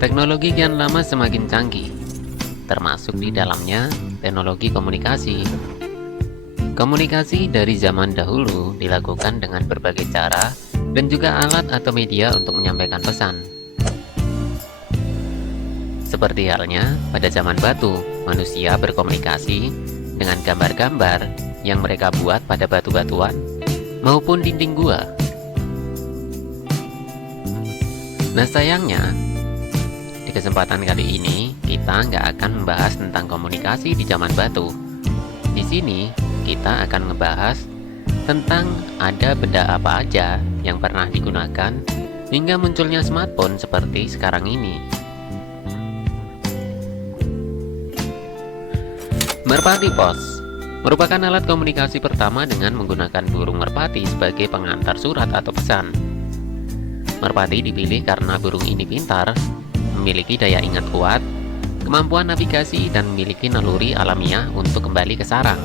Teknologi kian lama semakin canggih, termasuk di dalamnya teknologi komunikasi. Komunikasi dari zaman dahulu dilakukan dengan berbagai cara dan juga alat atau media untuk menyampaikan pesan. Seperti halnya pada zaman batu, manusia berkomunikasi dengan gambar-gambar yang mereka buat pada batu-batuan maupun dinding gua. Nah sayangnya, di kesempatan kali ini kita nggak akan membahas tentang komunikasi di zaman batu. Di sini kita akan ngebahas tentang ada benda apa aja yang pernah digunakan hingga munculnya smartphone seperti sekarang ini. Merpati Pos merupakan alat komunikasi pertama dengan menggunakan burung merpati sebagai pengantar surat atau pesan. Merpati dipilih karena burung ini pintar, memiliki daya ingat kuat, kemampuan navigasi, dan memiliki naluri alamiah untuk kembali ke sarang.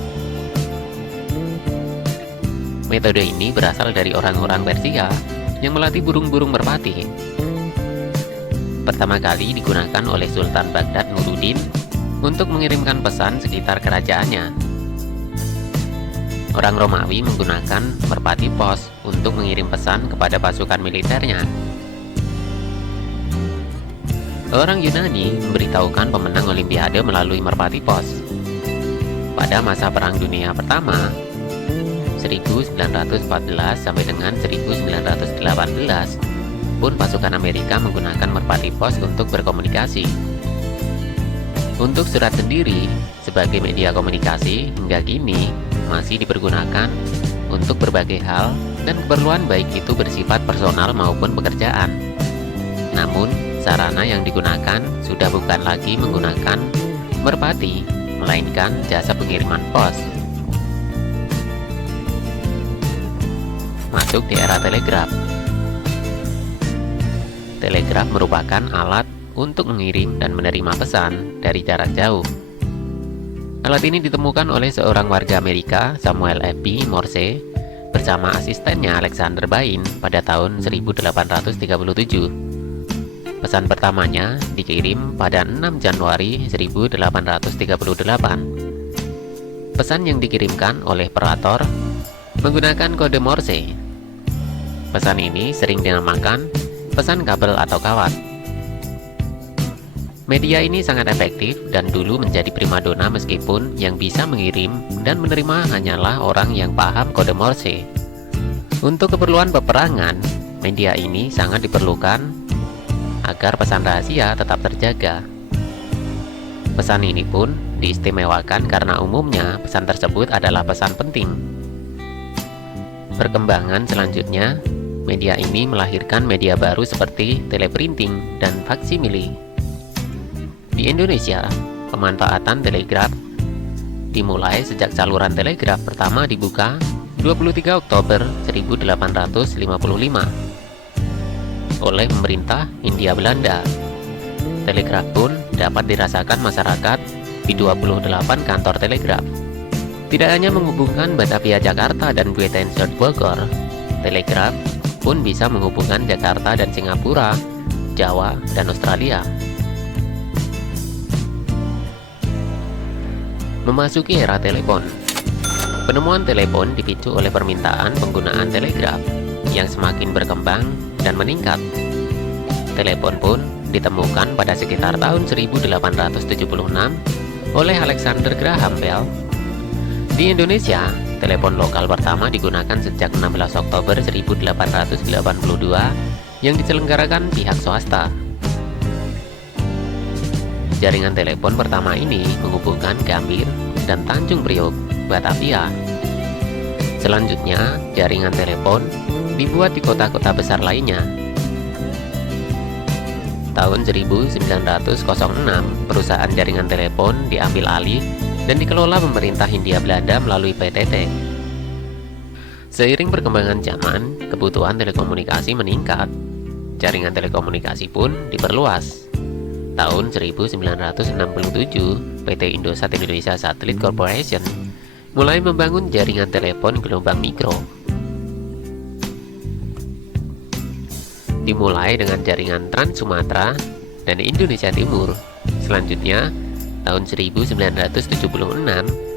Metode ini berasal dari orang-orang Persia yang melatih burung-burung merpati. Pertama kali digunakan oleh Sultan Baghdad Nuruddin untuk mengirimkan pesan sekitar kerajaannya. Orang Romawi menggunakan merpati pos untuk mengirim pesan kepada pasukan militernya. Orang Yunani memberitahukan pemenang Olimpiade melalui merpati pos. Pada masa Perang Dunia Pertama, 1914 sampai dengan 1918, pun pasukan Amerika menggunakan merpati pos untuk berkomunikasi. Untuk surat sendiri, sebagai media komunikasi hingga kini masih dipergunakan untuk berbagai hal dan keperluan baik itu bersifat personal maupun pekerjaan. Namun, sarana yang digunakan sudah bukan lagi menggunakan merpati, melainkan jasa pengiriman pos. Masuk di era telegraf. Telegraf merupakan alat untuk mengirim dan menerima pesan dari jarak jauh. Alat ini ditemukan oleh seorang warga Amerika, Samuel F.B. Morse, bersama asistennya Alexander Bain pada tahun 1837. Pesan pertamanya dikirim pada 6 Januari 1838. Pesan yang dikirimkan oleh perator menggunakan kode Morse. Pesan ini sering dinamakan pesan kabel atau kawat. Media ini sangat efektif dan dulu menjadi primadona meskipun yang bisa mengirim dan menerima hanyalah orang yang paham kode Morse. Untuk keperluan peperangan, media ini sangat diperlukan agar pesan rahasia tetap terjaga. Pesan ini pun diistimewakan karena umumnya pesan tersebut adalah pesan penting. Perkembangan selanjutnya, media ini melahirkan media baru seperti teleprinting dan faksimile. Di Indonesia, pemanfaatan telegraf dimulai sejak saluran telegraf pertama dibuka 23 Oktober 1855 oleh pemerintah Hindia Belanda. Telegraf pun dapat dirasakan masyarakat di 28 kantor telegraf. Tidak hanya menghubungkan Batavia Jakarta dan Buitenzorg Bogor, telegraf pun bisa menghubungkan Jakarta dan Singapura, Jawa, dan Australia. Memasuki era telepon. Penemuan telepon dipicu oleh permintaan penggunaan telegraf yang semakin berkembang dan meningkat. Telepon pun ditemukan pada sekitar tahun 1876 oleh Alexander Graham Bell. Di Indonesia, telepon lokal pertama digunakan sejak 16 Oktober 1882 yang diselenggarakan pihak swasta. Jaringan telepon pertama ini menghubungkan Gambir dan Tanjung Priok, Batavia. Selanjutnya, jaringan telepon dibuat di kota-kota besar lainnya. Tahun 1906, perusahaan jaringan telepon diambil alih dan dikelola pemerintah Hindia Belanda melalui PTT. Seiring perkembangan zaman, kebutuhan telekomunikasi meningkat. Jaringan telekomunikasi pun diperluas. Tahun 1967, PT Indosat Indonesia Satellite Corporation mulai membangun jaringan telepon gelombang mikro. Dimulai dengan jaringan Trans Sumatera dan Indonesia Timur. Selanjutnya, tahun 1976,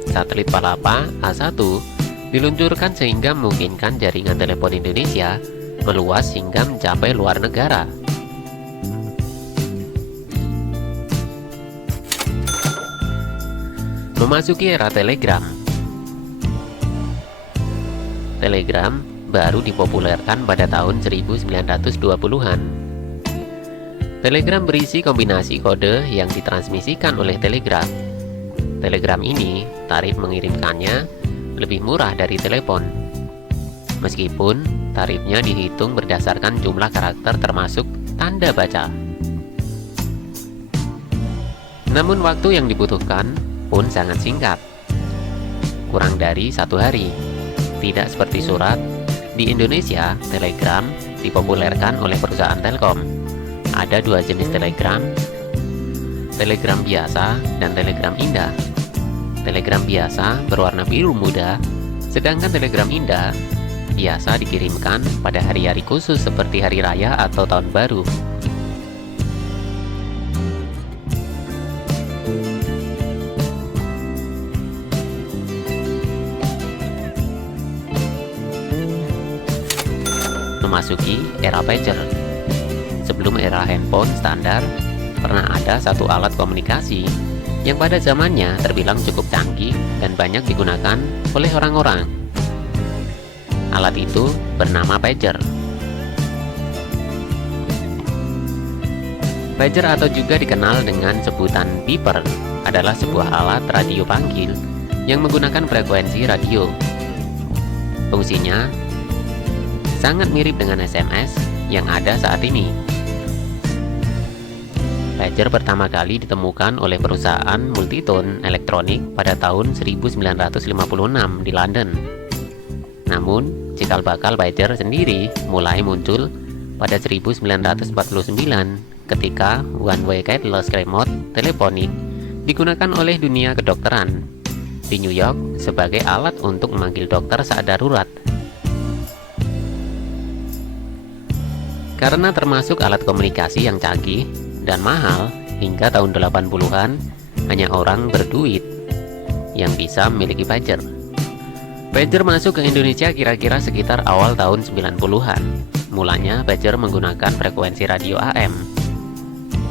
satelit Palapa A1 diluncurkan sehingga memungkinkan jaringan telepon Indonesia meluas hingga mencapai luar negara. Memasuki era telegram. Telegram baru dipopulerkan pada tahun 1920-an. Telegram berisi kombinasi kode yang ditransmisikan oleh telegraf. Telegram ini, tarif mengirimkannya lebih murah dari telepon. Meskipun tarifnya dihitung berdasarkan jumlah karakter termasuk tanda baca. Namun waktu yang dibutuhkan pun sangat singkat, kurang dari 1 hari. Tidak seperti surat, di Indonesia telegram dipopulerkan oleh perusahaan Telkom. Ada 2 jenis telegram, telegram biasa dan telegram indah. Telegram biasa berwarna biru muda, sedangkan telegram indah biasa dikirimkan pada hari-hari khusus seperti hari raya atau tahun baru. Memasuki era pager. Sebelum era handphone standar, pernah ada satu alat komunikasi yang pada zamannya terbilang cukup canggih dan banyak digunakan oleh orang-orang. Alat itu bernama pager. Pager atau juga dikenal dengan sebutan beeper adalah sebuah alat radio panggil yang menggunakan frekuensi radio. Fungsinya sangat mirip dengan SMS yang ada saat ini. Pager pertama kali ditemukan oleh perusahaan Multitone Elektronik pada tahun 1956 di London. Namun, cikal bakal pager sendiri mulai muncul pada 1949 ketika one way wireless remote teleponik digunakan oleh dunia kedokteran di New York sebagai alat untuk memanggil dokter saat darurat. Karena termasuk alat komunikasi yang canggih dan mahal, hingga tahun 80-an hanya orang berduit yang bisa memiliki pager. Pager masuk ke Indonesia kira-kira sekitar awal tahun 90-an. Mulanya pager menggunakan frekuensi radio AM.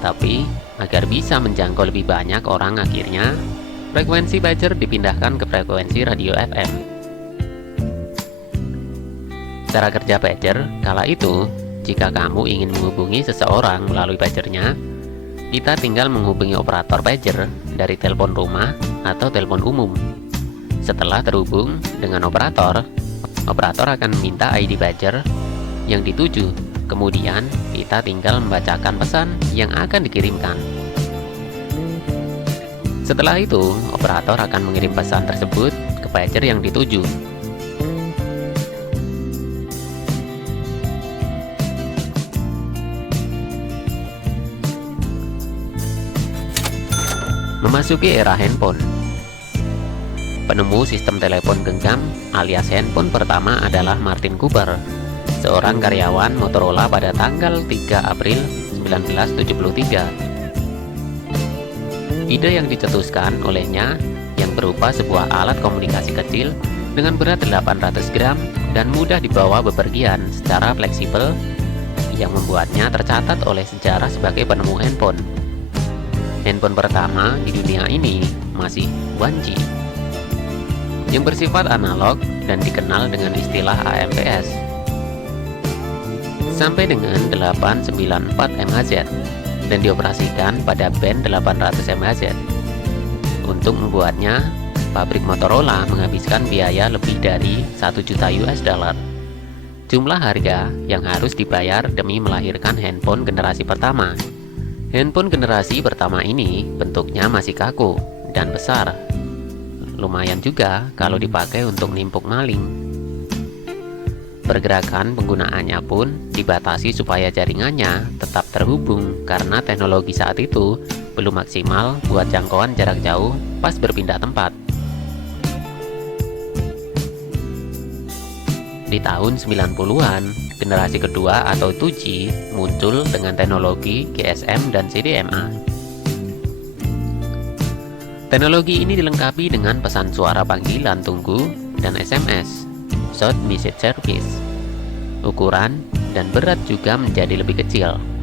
Tapi agar bisa menjangkau lebih banyak orang, akhirnya frekuensi pager dipindahkan ke frekuensi radio FM. Cara kerja pager kala itu, jika kamu ingin menghubungi seseorang melalui pagernya, kita tinggal menghubungi operator pager dari telepon rumah atau telepon umum. Setelah terhubung dengan operator, operator akan meminta ID pager yang dituju. Kemudian kita tinggal membacakan pesan yang akan dikirimkan. Setelah itu, operator akan mengirim pesan tersebut ke pager yang dituju. Memasuki era handphone. Penemu sistem telepon genggam alias handphone pertama adalah Martin Cooper, seorang karyawan Motorola pada tanggal 3 April 1973. Ide yang dicetuskan olehnya yang berupa sebuah alat komunikasi kecil dengan berat 800 gram dan mudah dibawa bepergian secara fleksibel yang membuatnya tercatat oleh sejarah sebagai penemu handphone. Handphone pertama di dunia ini masih 1G yang bersifat analog dan dikenal dengan istilah AMPS sampai dengan 894 MHz dan dioperasikan pada band 800 MHz. Untuk membuatnya, pabrik Motorola menghabiskan biaya lebih dari 1 juta US dollar. Jumlah harga yang harus dibayar demi melahirkan handphone generasi pertama. Handphone generasi pertama ini bentuknya masih kaku dan besar. Lumayan juga kalau dipakai untuk nimpuk maling. Pergerakan penggunaannya pun dibatasi supaya jaringannya tetap terhubung karena teknologi saat itu belum maksimal buat jangkauan jarak jauh pas berpindah tempat. Di tahun 90-an, generasi kedua atau 2G muncul dengan teknologi GSM dan CDMA. Teknologi ini dilengkapi dengan pesan suara panggilan tunggu dan SMS, Short Message Service. Ukuran dan berat juga menjadi lebih kecil.